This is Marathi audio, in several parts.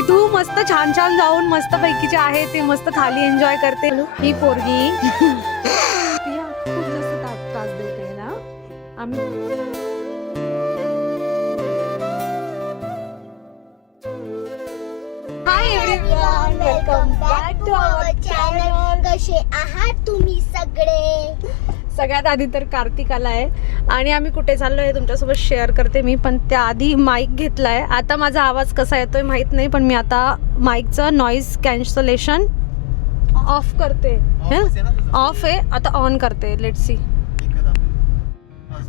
की तू मस्त छान छान जाऊन मस्त पैकी जे आहे ते मस्त थाली एन्जॉय करते. ही पोरगी तिला खूप जास्त त्रास देते ना. आम्ही hi everyone, welcome back to our channel. कसे आहात तुम्ही सगळे? सगळ्यात आधी तर कार्तिक आलाय आणि आम्ही कुठे चाललो हे तुमच्यासोबत शेअर करते मी. पण त्याआधी माईक घेतलाय. आता माझा आवाज कसा येतोय माहित नाही, पण मी आता माईकचं नॉईज कॅन्सलेशन ऑफ करते. ऑफ आहे, आता ऑन करते. लेट्स सी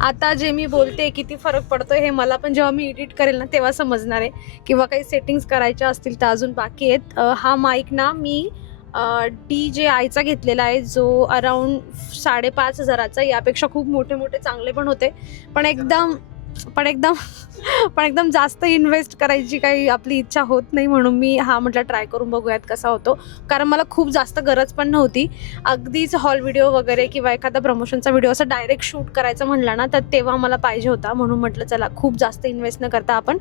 आता जे मी बोलते किती फरक पडतोय हे मला पण जेव्हा मी एडिट करेल ना तेव्हा समजणार आहे. किंवा काही सेटिंग्स करायच्या असतील तर अजून बाकी आहेत. हा माईक ना मी DJIचा घेतलेला आहे, जो अराउंड 5,500चा. यापेक्षा खूप मोठे मोठे चांगले पण होते, पण एकदम जास्त इन्व्हेस्ट करायची काही आपली इच्छा होत नाही, म्हणून मी हा म्हटलं ट्राय करून बघूयात कसा होतो. कारण मला खूप जास्त गरज पण नव्हती. अगदीच हॉल व्हिडिओ वगैरे किंवा एखादा प्रमोशनचा व्हिडिओ असं डायरेक्ट शूट करायचं म्हणलं ना तर तेव्हा मला पाहिजे होता. म्हणून म्हटलं चला खूप जास्त इन्व्हेस्ट न करता आपण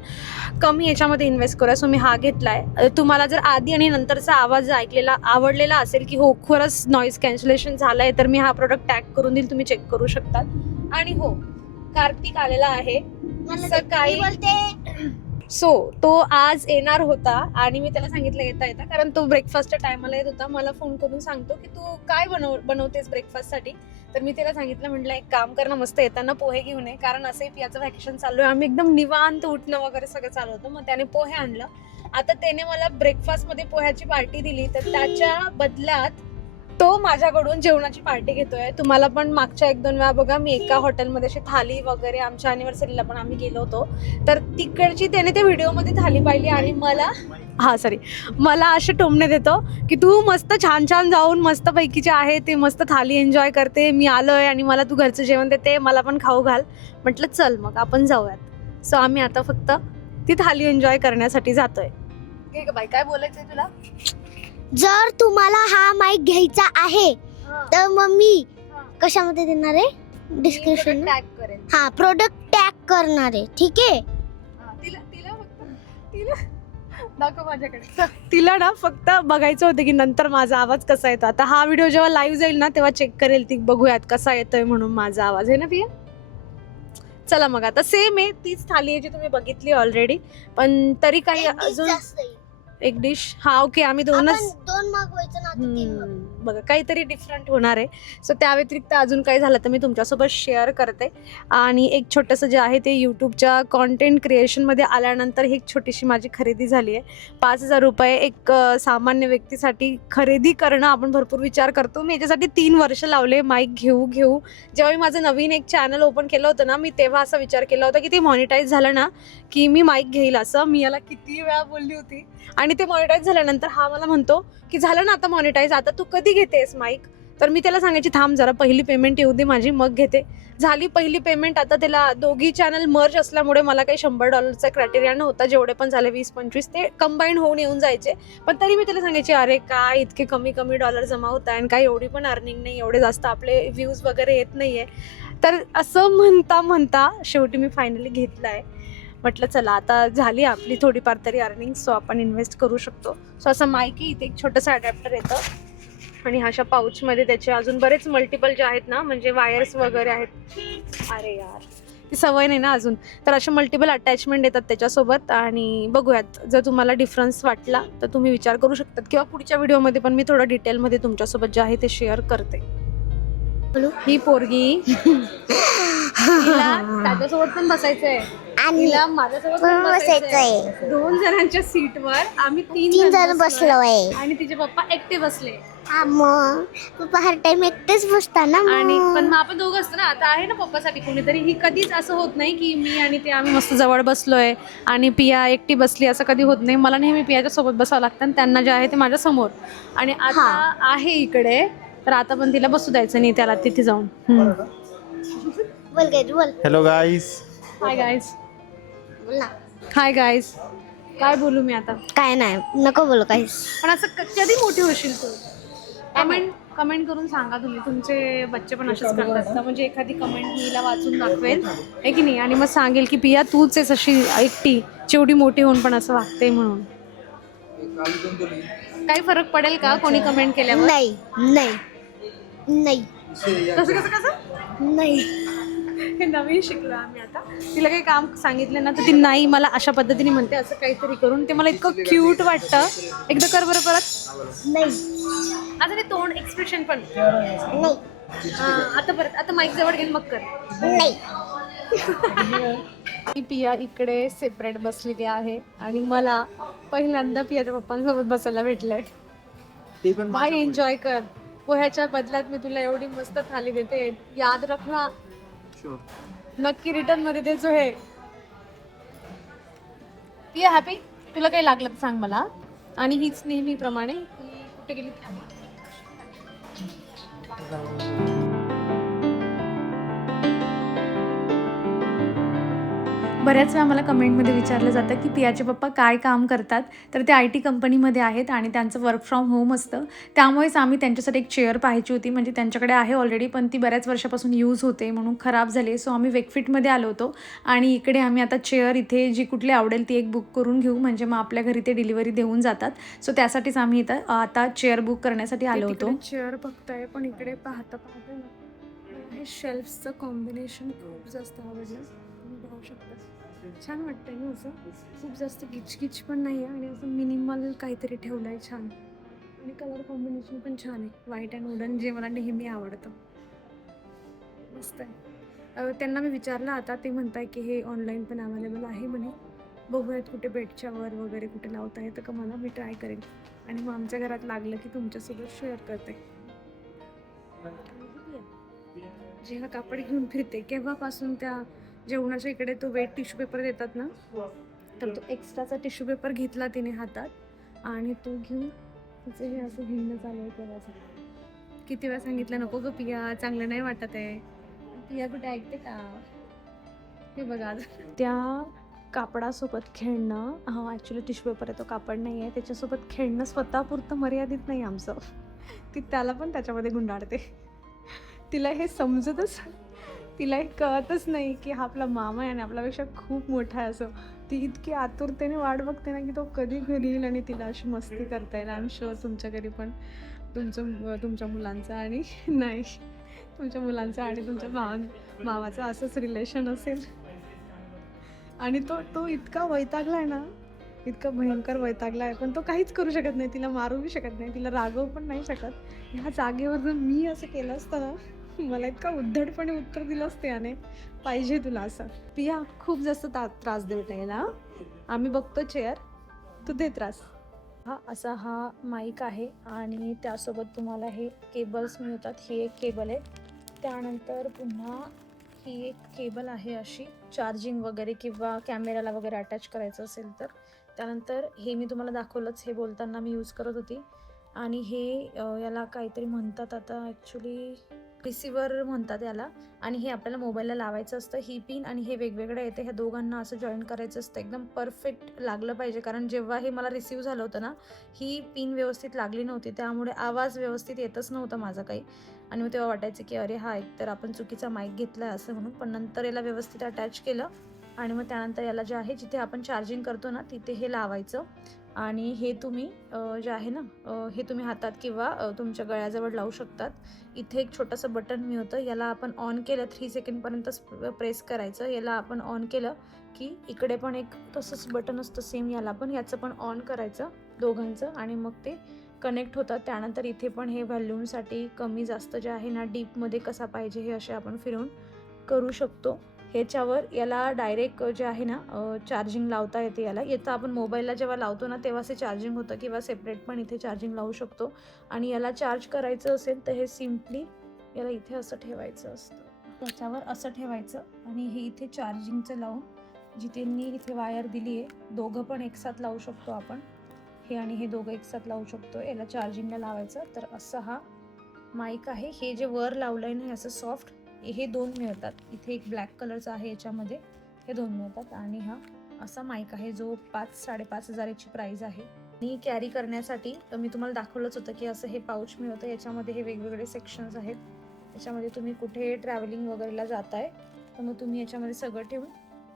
कमी याच्यामध्ये इन्व्हेस्ट करूया. सो मी हा घेतला आहे. तुम्हाला जर आधी आणि नंतरचा आवाज आवडलेला असेल की हो खरंच नॉईज कॅन्सलेशन झालं आहे तर मी हा प्रोडक्ट टॅग करून देईल, तुम्ही चेक करू शकता. आणि हो, कार्तिक आलेला आहे सकाळी. सो तो आज येणार होता आणि मी त्याला सांगितलं येता कारण तो ब्रेकफास्टच्या टायमाला येत होता. मला फोन करून सांगतो की तू काय बनवतेस ब्रेकफास्टसाठी. तर मी त्याला सांगितलं, म्हटलं एक काम कर ना, मस्त येताना पोहे घेऊन ये. कारण असंही पियाचं व्हॅकेशन चालू आहे, आम्ही एकदम निवांत उठणं वगैरे सगळं चालू होतं. मग त्याने पोहे आणलं. आता त्याने मला ब्रेकफास्टमध्ये पोह्याची पार्टी दिली, तर त्याच्या बदल्यात तो माझ्याकडून जेवणाची पार्टी घेतोय. तुम्हाला पण मागच्या 1-2 वेळा बघा मी एका हॉटेलमध्ये अशी थाली वगैरे, आमच्या अॅनिव्हर्सरीला पण आम्ही गेलो होतो, तर तिकडची त्याने ते व्हिडिओमध्ये थाली पाहिली आणि मला असे टोमणे देतो की तू मस्त छान छान जाऊन मस्त पैकी जे आहे ते मस्त थाली एन्जॉय करते. मी आलोय आणि मला तू घरचं जेवण देते, मला पण खाऊ घाल. म्हटलं चल मग आपण जाऊयात. सो आम्ही आता फक्त ती थाली एन्जॉय करण्यासाठी जातोय. बाई काय बोलायचंय तुला? जर तुम्हाला हा माईक घ्यायचा आहे तर मग मी कशामध्ये देणार आहे? डिस्क्रिप्शन टॅग करेन. हा, प्रोडक्ट टॅग करणार आहे, ठीक आहे. तिला दाखव माझ्याकडे. तिला ना फक्त बघायचं होतं की नंतर माझा आवाज कसा येतो. आता हा व्हिडिओ जेव्हा लाईव्ह जाईल ना तेव्हा चेक करेल ती, बघूयात कसा येतोय म्हणून माझा आवाज. आहे ना पिया? चला मग आता सेम आहे, तीच थाली आहे जी तुम्ही बघितली ऑलरेडी, पण तरी काही अजून एक डिश. हा ओके, आम्ही दोन मागवायचं ना, 3 बघा काहीतरी डिफरंट होणार आहे. सो त्या व्यतिरिक्त अजून काही झालं तर मी तुमच्यासोबत शेअर करते. आणि एक छोटंसं जे आहे ते यूट्यूबच्या कॉन्टेंट क्रिएशनमध्ये आल्यानंतर ही एक छोटीशी माझी खरेदी झाली आहे. 5,000 रुपये एक सामान्य व्यक्तीसाठी खरेदी करणं आपण भरपूर विचार करतो. मी याच्यासाठी 3 वर्ष लावले माईक घेऊ. जेव्हा मी माझं नवीन एक चॅनल ओपन केलं होतं ना, मी तेव्हा असा विचार केला होता की ते मॉनिटाईज झालं ना की मी माईक घेईल. असं मी याला किती वेळा बोलली होती. आणि ते मॉनिटाईज झाल्यानंतर हा मला म्हणतो की झालं ना आता मॉनिटाईज, आता तू कधी घेतेस माईक? तर मी त्याला सांगायची थांब जरा, पहिली पेमेंट येऊ दे माझी, मग घेते. झाली पहिली पेमेंट. आता त्याला दोघी चॅनल मर्ज असल्यामुळे मला काही $100चा क्रायटेरिया नव्हता. जेवढे पण झाले 20-25 ते कंबाईन होऊन येऊन जायचे. पण तरी मी त्याला सांगायचे अरे काय इतके कमी डॉलर जमा होत आहे आणि काय एवढी पण अर्निंग नाही, एवढे जास्त आपले व्ह्यूज वगैरे येत नाहीये. तर असं म्हणता शेवटी मी फायनली घेतलं आहे. म्हटलं चला आता झाली आपली थोडीफार तरी अर्निंग, सो आपण इन्व्हेस्ट करू शकतो. सो असं माईक इथे एक छोटंसं अडॅप्टर येतं आणि अशा पाऊचमध्ये त्याचे अजून बरेच मल्टिपल जे आहेत ना, म्हणजे वायर्स वगैरे आहेत. अरे यार ती सवय नाही ना अजून. तर असे मल्टिपल अटॅचमेंट येतात त्याच्यासोबत. आणि बघूयात, जर तुम्हाला डिफरन्स वाटला तर तुम्ही विचार करू शकतात किंवा पुढच्या व्हिडिओमध्ये पण मी थोडं डिटेलमध्ये तुमच्यासोबत जे आहे ते शेअर करते. ही पोरगी त्याच्यासोबत पण बसायचंय आणि माझ्यासोबत पण बसायचंय. 2 जणांच्या सीटवर आम्ही 3 जण बसलोय आणि तिचे पप्पा एकटे बसले. मग पप्पा हर टाइम एकटेच बसता ना. आणि पण मग आपण दोघं असतो ना, आता आहे ना पप्पासाठी कोणीतरी. ही कधीच असं होत नाही की मी आणि ते आम्ही मस्त जवळ बसलोय आणि पिया एकटी बसली, असं कधी होत नाही. मला नेहमी पियाच्या सोबत बसावं लागतं आणि त्यांना जे आहे ते माझ्या समोर. आणि आता आहे इकडे, तर आता पण तिला बसू द्यायचं नाही त्याला तिथे जाऊन. Hello guys. Hi guys. काय बोलू मी आता? काय नाही, नको बोलू काहीच. पण असं कधी मोठी होशील तू? कमेंट करून सांगा तुम्ही. तुमचे बच्चे पण असेच करतात का? म्हणजे एखादी कमेंट मी हिला वाचून दाखवेल आहे की नाही, आणि मग सांगेल की पिया तूच आहेस अशी एकटी, जेवढी मोठी होऊन पण असं वागते म्हणून. काही फरक पडेल का कोणी कमेंट केल्यावर? नाही नाही नाही कसं कसं कसं नाही. हे नवीन शिकलो आम्ही आता. तिला काही काम सांगितलं ना तर ती नाही मला अशा पद्धतीने म्हणते असं काहीतरी करून. ते मला इतकं क्यूट वाटतं. एकदा कर बरं परत. नाही आता ते तोंड एक्सप्रेशन पण. नाही आता परत आता माईक जवळ घेऊन मग कर. नाही. ती पिया इकडे सेपरेट बसलेली आहे आणि मला पहिल्यांदा पियाच्या पप्पांसोबत बसायला भेटलंय. भाई एन्जॉय कर. पोह्याच्या बदल्यात मी तुला एवढी मस्त थाली देते, याद रखना. नक्की रिटर्न मध्ये देचो हे. पिया हॅपी? तुला काही लागलं तर सांग मला. आणि हीच नेहमीप्रमाणे कुठे गेली बऱ्याच वेळा मला कमेंटमध्ये विचारलं जातं की पियाचे पप्पा काय काम करतात, तर ते IT कंपनीमध्ये आहेत आणि त्यांचं वर्क फ्रॉम होम असतं. त्यामुळेच आम्ही त्यांच्यासाठी एक चेअर पाहायची होती. म्हणजे त्यांच्याकडे आहे ऑलरेडी, पण ती बऱ्याच वर्षापासून यूज होते म्हणून खराब झाली. सो आम्ही वेकफिटमध्ये आलो होतो आणि इकडे आम्ही आता चेअर इथे जी कुठली आवडेल ती एक बुक करून घेऊ, म्हणजे मग आपल्या घरी ते डिलिव्हरी देऊन जातात. सो त्यासाठीच आम्ही इथं आता चेअर बुक करण्यासाठी आलो होतो. चेअर बघताय, पण इकडे पाहता पाहता हे शेल्फ्सचं कॉम्बिनेशन खूप जास्त आवडलं. तुम्ही पाहू शकता, छान वाटतंय ना. असं खूप जास्त गिचगिच पण नाही आहे आणि असं मिनिमल काहीतरी ठेवलं आहे छान. आणि कलर कॉम्बिनेशन पण छान आहे, व्हाईट अँड वुडन, जे मला नेहमी आवडतं. मस्त आहे. त्यांना मी विचारलं आता, ते म्हणताय की हे ऑनलाईन पण अवेलेबल आहे म्हणे. बघूयात कुठे बेडच्या वर वगैरे कुठे लावता येतं का मला, मी ट्राय करेन आणि मग आमच्या घरात लागलं की तुमच्यासोबत शेअर करते. जे हा कापड घेऊन फिरते केव्हापासून, त्या जेवणाच्या इकडे तो वेट टिश्यू पेपर देतात ना, तर तो एक्स्ट्राचा टिश्यू पेपर घेतला तिने हातात आणि तो घेऊन तिचं हे असं घेणं चालू आहे तेव्हाचं. किती वेळा सांगितलं नको गं पिया, चांगलं नाही वाटत आहे. पिया कुठे ऐकते का? हे बघा त्या कापडासोबत खेळणं, हा ॲक्च्युली टिश्यू पेपर आहे तो, कापड नाही आहे. त्याच्यासोबत खेळणं स्वतःपुरतं मर्यादित नाही आमचं. ती त्याला पण त्याच्यामध्ये गुंडाळते. तिला हे समजतच, तिला हे कळतच नाही की हा आपला मामा आहे आणि आपल्यापेक्षा खूप मोठा आहे असं. ती इतकी आतुरतेने वाट बघते ना की तो कधी घरी येईल आणि तिला अशी मस्ती करता येईल. आय एम शुअर तुमच्या घरी पण तुमच्या मुलांचं आणि नाही तुमच्या मुलांचं आणि तुमच्या मामाचं असंच रिलेशन असेल. आणि तो इतका वैतागला आहे ना, इतका भयंकर वैतागला आहे, पण तो काहीच करू शकत नाही. तिला मारूही शकत नाही, तिला रागवू पण नाही शकत. ह्या जागेवर जर मी असं केलं असतं ना, मला इतका उद्धटपणे उत्तर दिलं असते याने, पाहिजे तुला असं. पिया खूप जास्त त्रास देत आहे ना, आम्ही बघतो चेअर, तू दे त्रास. हा माईक आहे आणि त्यासोबत तुम्हाला हे केबल्स मिळतात. ही एक केबल आहे, त्यानंतर पुन्हा ही एक केबल आहे अशी चार्जिंग वगैरे किंवा कॅमेराला वगैरे अटॅच करायचं असेल तर. त्यानंतर हे मी तुम्हाला दाखवलंच, हे बोलताना मी यूज करत होती. आणि हे याला काहीतरी म्हणतात आता, ॲक्च्युली रिसिव्हर म्हणतात याला. आणि हे आपल्याला मोबाईलला लावायचं असतं. ही पिन आणि हे वेगवेगळं येते, ह्या दोघांना असं जॉईन करायचं असतं. एकदम परफेक्ट लागलं पाहिजे, कारण जेव्हा हे मला रिसीव्ह झालं होतं ना, ही पिन व्यवस्थित लागली नव्हती, त्यामुळे आवाज व्यवस्थित येतच नव्हता माझा काही. आणि मग तेव्हा वाटायचं की अरे हा एकतर आपण चुकीचा माईक घेतला आहे असं म्हणून. पण नंतर याला व्यवस्थित अटॅच केलं आणि मग त्यानंतर याला जे आहे जिथे आपण चार्जिंग करतो ना तिथे हे लावायचं. आणि हे तुम्ही जे आहे ना, हे तुम्ही हातात किंवा तुमच्या गळ्याजवळ लावू शकतात. इथे एक छोटंसं बटन मिळतं, याला आपण ऑन केलं 3 सेकंडपर्यंत प्रेस करायचं. याला आपण ऑन केलं की इकडे पण एक तसंच बटन असतं सेम, याला पण याचं पण ऑन करायचं दोघांचं आणि मग ते कनेक्ट होतात. त्यानंतर इथे पण हे व्हॉल्यूमसाठी कमी जास्त जे आहे ना, डीपमध्ये कसा पाहिजे हे असे आपण फिरवून करू शकतो. ह्याच्यावर याला डायरेक्ट जे आहे ना चार्जिंग लावता येते. याचा आपण मोबाईलला जेव्हा लावतो ना तेव्हा ते चार्जिंग होतं किंवा सेपरेट पण इथे चार्जिंग लावू शकतो. आणि याला चार्ज करायचं असेल तर हे सिम्पली याला इथे असं ठेवायचं असतं, त्याच्यावर असं ठेवायचं आणि हे इथे चार्जिंगचं लावून, जिथे मी इथे वायर दिली आहे, दोघं पण एकसाथ लावू शकतो आपण. हे आणि हे दोघं एकसाथ लावू शकतो. याला चार्जिंगला लावायचं. तर असं हा माईक आहे. हे जे वर लावलं आहे ना असं सॉफ्ट, हे 2 मिळतात. इथे एक ब्लॅक कलरचा आहे, याच्यामध्ये हे 2 मिळतात. आणि हा असा माईक आहे जो 5,000-5,500ची प्राईस आहे. आणि कॅरी करण्यासाठी तर मी तुम्हाला दाखवलंच होतं की असं हे पाऊच मिळतं. याच्यामध्ये हे वेगवेगळे सेक्शन्स आहेत. याच्यामध्ये तुम्ही कुठे ट्रॅव्हलिंग वगैरेला जाताय तर मग तुम्ही याच्यामध्ये सगळं ठेवून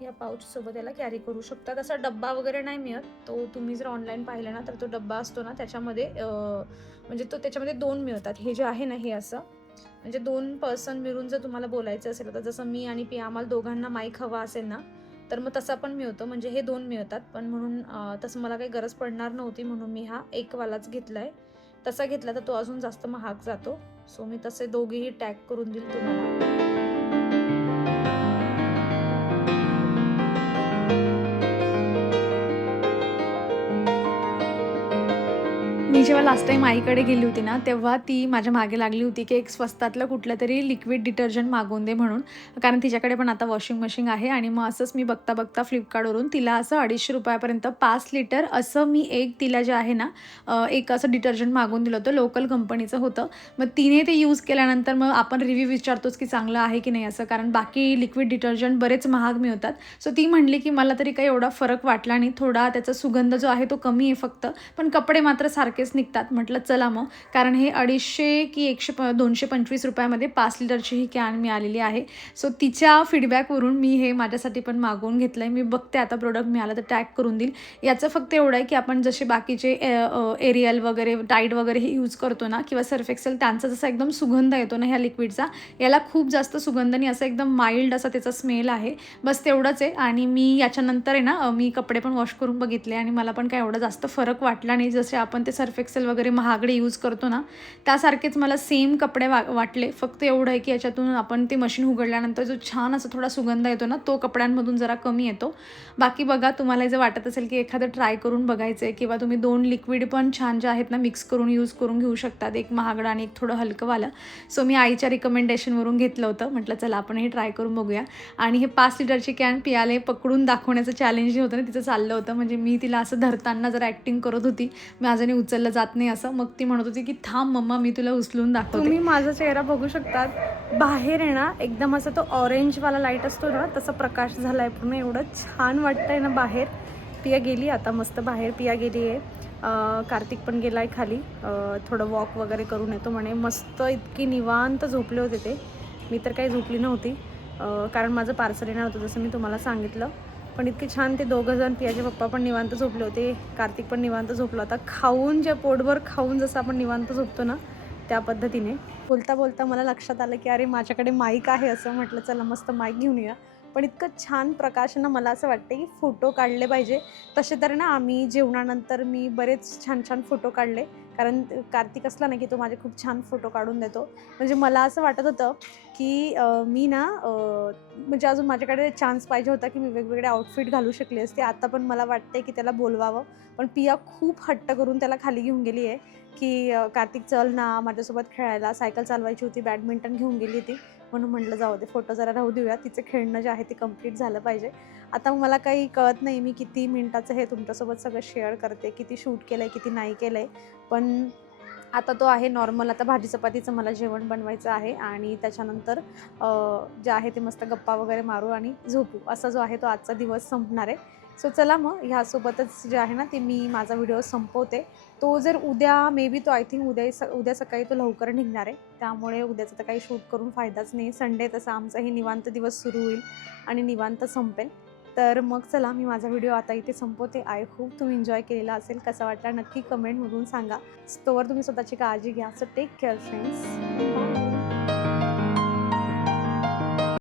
या पाऊचसोबत याला कॅरी करू शकता. तसा डब्बा वगैरे नाही मिळत, तो तुम्ही जर ऑनलाईन पाहिला ना तर तो डब्बा असतो ना त्याच्यामध्ये म्हणजे तो त्याच्यामध्ये 2 मिळतात. हे जे आहे ना हे असं म्हणजे 2 पर्सन मिळून जर तुम्हाला बोलायचं असेल तर जसं मी आणि पिया आम्हाला दोघांना माईक हवा असेल ना तर मग तसा पण मिळतो. म्हणजे हे 2 मिळतात पण म्हणून तसं मला काही गरज पडणार नव्हती म्हणून मी हा एकवालाच घेतला आहे. तसा घेतला तर तो अजून जास्त महाग जातो. सो मी तसे दोघेही टॅग करून देईल तुम्हाला. मी जेव्हा लास्ट टाईम आईकडे गेली होती ना तेव्हा ती माझ्या मागे लागली होती की एक स्वस्तातलं कुठलं तरी लिक्विड डिटर्जंट मागवून दे म्हणून. कारण तिच्याकडे पण आता वॉशिंग मशीन आहे आणि मग असंच मी बघता बघता फ्लिपकार्टवरून तिला असं 250 रुपयापर्यंत 5 लिटर असं मी एक तिला जे आहे ना एक असं डिटर्जंट मागवून दिलं होतं. लोकल कंपनीचं होतं. मग तिने ते यूज केल्यानंतर मग आपण रिव्ह्यू विचारतोच की चांगलं आहे की नाही असं, कारण बाकी लिक्विड डिटर्जंट बरेच महाग मिळतात. सो ती म्हणली की मला तरी काही एवढा फरक वाटला नाही, थोडा त्याचा सुगंध जो आहे तो कमी आहे फक्त, पण कपडे मात्र सारखेच निघतात. म्हटलं चला मग, कारण हे 250 की 225 रुपयामध्ये 5 लिटरची ही कॅन मिळालेली आहे. सो तिच्या फीडबॅकवरून मी हे माझ्यासाठी पण मागवून घेतलं आहे. मी बघते आता प्रोडक्ट मिळालं तर टॅग करून देईल. याचं फक्त एवढं आहे की आपण जसे बाकीचे एरियल वगैरे टाईड वगैरे हे यूज करतो ना किंवा सर्फ एक्सेल त्यांचा जसा एकदम सुगंध येतो ना ह्या लिक्विडचा, याला खूप जास्त सुगंध नाही, असं एकदम माइल्ड असा त्याचा स्मेल आहे. बस तेवढंच आहे. आणि मी याच्यानंतर आहे ना मी कपडे पण वॉश करून बघितले आणि मला पण काय एवढा जास्त फरक वाटला नाही. जसे आपण ते सर्फ एक्सेल वगैरे महागडे यूज करतो ना त्यासारखेच मला सेम कपडे वाटले. फक्त एवढं आहे की याच्यातून आपण ते मशीन उघडल्यानंतर जो छान असा थोडा सुगंध येतो ना तो कपड्यांमधून जरा कमी येतो. बाकी बघा, तुम्हाला जर वाटत असेल की एखादं ट्राय करून बघायचं आहे किंवा तुम्ही 2 लिक्विड पण छान जे आहेत ना मिक्स करून यूज करून घेऊ शकतात, एक महागडा आणि एक थोडं हलकंवालं. सो मी आईच्या रिकमेंडेशनवरून घेतलं होतं. म्हटलं चला आपण हे ट्राय करून बघूया. आणि हे 5 लिटरची कॅन पियाले पकडून दाखवण्याचं चॅलेंज जे होतं ना तिचं चाललं होतं. म्हणजे मी तिला असं धरताना जरा ॲक्टिंग करत होती, माझ्याने उचललं जात नाही असं. मग ती म्हणत होती की थांब मम्मा मी तुला उचलून दाखवते. तुम्ही माझा चेहरा बघू शकतात. बाहेर आहे ना एकदम असं तो ऑरेंजवाला लाईट असतो ना तसा प्रकाश झाला आहे पूर्ण. एवढं छान वाटतंय ना बाहेर. पिया गेली आता मस्त बाहेर. पिया गेली आहे. कार्तिक पण गेला आहे खाली. थोडं वॉक वगैरे करून येतो म्हणे. मस्त इतकी निवांत झोपले होते ते. मी तर काही झोपली नव्हती कारण माझं पार्सल येणार होतं जसं मी तुम्हाला सांगितलं. पण इतके छान ते दोघं जण, पियाचे पप्पा पण निवांत झोपले होते, कार्तिक पण निवांत झोपला होता. खाऊन जे पोटभर खाऊन जसं आपण निवांत झोपतो ना त्या पद्धतीने. बोलता बोलता मला लक्षात आलं की अरे माझ्याकडे माईक आहे असं. म्हटलं चला मस्त माईक घेऊन या. पण इतकं छान प्रकाश ना मला असं वाटतं की फोटो काढले पाहिजे. तसे तर ना आम्ही जेवणानंतर मी बरेच छान छान फोटो काढले, कारण कार्तिक असला ना की तो माझे खूप छान फोटो काढून देतो. म्हणजे मला असं वाटत होतं की मी ना म्हणजे अजून माझ्याकडे चान्स पाहिजे होता की मी वेगवेगळे आउटफिट घालू शकले असते. आता पण मला वाटते की त्याला बोलवावं, पण पिया खूप हट्ट करून त्याला खाली घेऊन गेली आहे की कार्तिक चल ना माझ्यासोबत खेळायला. सायकल चालवायची होती, बॅडमिंटन घेऊन गेली ती, म्हणून म्हटलं जाऊ दे फोटो जरा राहू देऊया. तिचं खेळणं जे आहे ते कंप्लीट झालं पाहिजे. आता मला काही कळत नाही मी किती मिनटाचं हे तुमच्यासोबत सगळं शेअर करते, किती शूट केलं आहे किती नाही केलं आहे. पण आता तो आहे नॉर्मल. आता भाजी चपातीचं मला जेवण बनवायचं आहे आणि त्याच्यानंतर जे आहे ते मस्त गप्पा वगैरे मारू आणि झोपू. असा जो आहे तो आजचा दिवस संपणार आहे. सो चला मग ह्यासोबतच जे आहे ना ते मी माझा व्हिडिओ संपवते. तो जर उद्या मे बी तो आय थिंक उद्या सकाळी तो लवकर निघणार आहे, त्यामुळे उद्याचं तर काही शूट करून फायदाच नाही. संडे तसा आमचाही निवांत दिवस सुरू होईल आणि निवांत संपेल. तर मग चला मी माझा व्हिडिओ आता इथे संपवते. आय होप तुम्ही एन्जॉय केलेला असेल. कसा वाटला नक्की कमेंटमधून सांगा. तोवर तुम्ही स्वतःची काळजी घ्या. So take care friends.